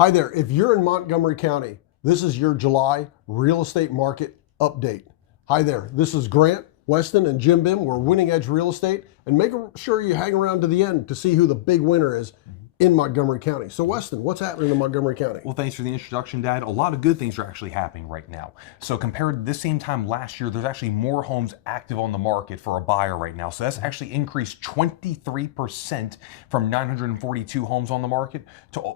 Hi there. If you're in Montgomery County, this is your July real estate market update. Hi there. This is Grant, Weston, and Jim Bim. We're Winning Edge Real Estate, and make sure you hang around to the end to see who the big winner is in Montgomery County. So Weston, what's happening in Montgomery County? Well, thanks for the introduction, Dad. A lot of good things are actually happening right now. So compared to this same time last year, there's actually more homes active on the market for a buyer right now. So that's actually increased 23% from 942 homes on the market to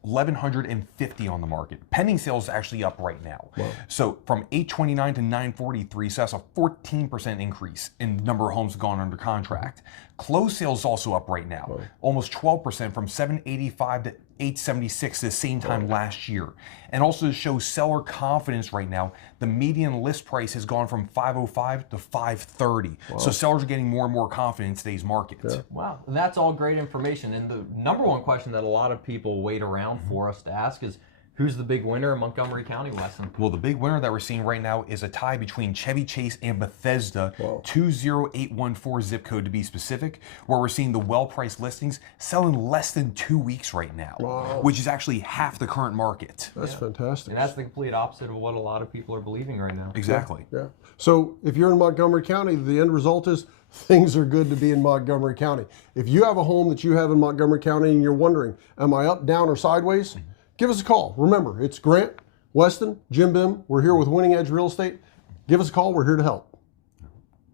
1,150 on the market. Pending sales is actually up right now. Wow. So from 829 to 943, so that's a 14% increase in number of homes gone under contract. Closed sales is also up right now, almost 12% from 785 to 876 the same time last year. And also to show seller confidence right now, the median list price has gone from 505 to 530. So sellers are getting more and more confident in today's market. Yeah. Wow, and that's all great information. And the number one question that a lot of people wait around for us to ask is, who's the big winner in Montgomery County, Weston? Well, the big winner that we're seeing right now is a tie between Chevy Chase and Bethesda, 20814 zip code to be specific, where we're seeing the well-priced listings selling less than 2 weeks right now, which is actually half the current market. That's fantastic. And that's the complete opposite of what a lot of people are believing right now. Exactly. Yeah. So if you're in Montgomery County, the end result is things are good to be in Montgomery County. If you have a home that you have in Montgomery County and you're wondering, am I up, down, or sideways? Give us a call. Remember, it's Grant, Weston, Jim Bim. We're here with Winning Edge Real Estate. Give us a call. We're here to help.